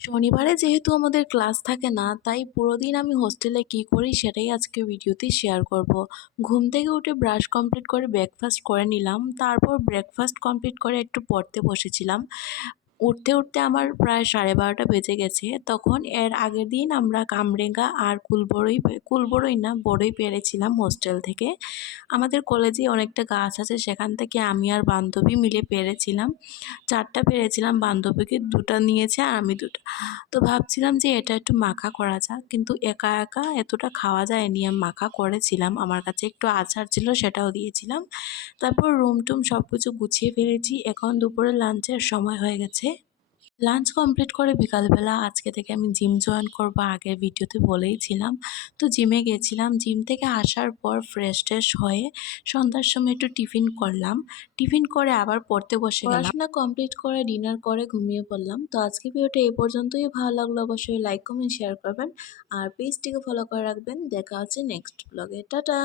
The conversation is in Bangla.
শনিবারে যেহেতু আমাদের ক্লাস থাকে না, তাই পুরো দিন আমি হোস্টেলে কি করি সেটাই আজকে ভিডিওতে শেয়ার করব। ঘুম থেকে উঠে ব্রাশ কমপ্লিট করে ব্রেকফাস্ট করে নিলাম। তারপর ব্রেকফাস্ট কমপ্লিট করে একটু পড়তে বসেছিলাম। উঠতে, উঠতে আমার প্রায় 12:30 বেজে গেছে। তখন এর আগের দিন আমরা কামরেঙ্গা আর কুলবড়ই না বড়ই পেড়েছিলাম হোস্টেল থেকে। আমাদের কলেজে অনেকটা গাছ আছে, সেখান থেকে আমি আর বান্ধবী মিলে পেড়েছিলাম। ৪ টা পেড়েছিলাম, বান্ধবীকে ২ টা নিয়েছে আর আমি ২ টা। তো ভাবছিলাম যে এটা একটু মাখা করা যাক, কিন্তু একা একা এতটা খাওয়া যায়নি। আমি মাখা করেছিলাম, আমার কাছে একটু আচার ছিল সেটাও দিয়েছিলাম। তারপর রুম টুম সব কিছু গুছিয়ে ফেলেছি। এখন দুপুরে লাঞ্চের সময় হয়ে গেছে। লাঞ্চ কমপ্লিট করে বিকালবেলা আজকে থেকে আমি জিম জয়েন করব, আগের ভিডিওতে বলেইছিলাম। তো জিমে গেছিলাম। জিম থেকে আসার পর ফ্রেশ ট্রেশ হয়ে সন্ধ্যার সময় একটু টিফিন করলাম। টিফিন করে আবার পড়তে বসে গেলাম। পড়াশোনা কমপ্লিট করে ডিনার করে ঘুমিয়ে পড়লাম। তো আজকে ভিডিওটা এই পর্যন্তই। ভালো লাগলো অবশ্যই লাইক কমেন্ট শেয়ার করবেন আর পেজটিকে ফলো করে রাখবেন। দেখা হচ্ছে নেক্সট ব্লগে। টাটা।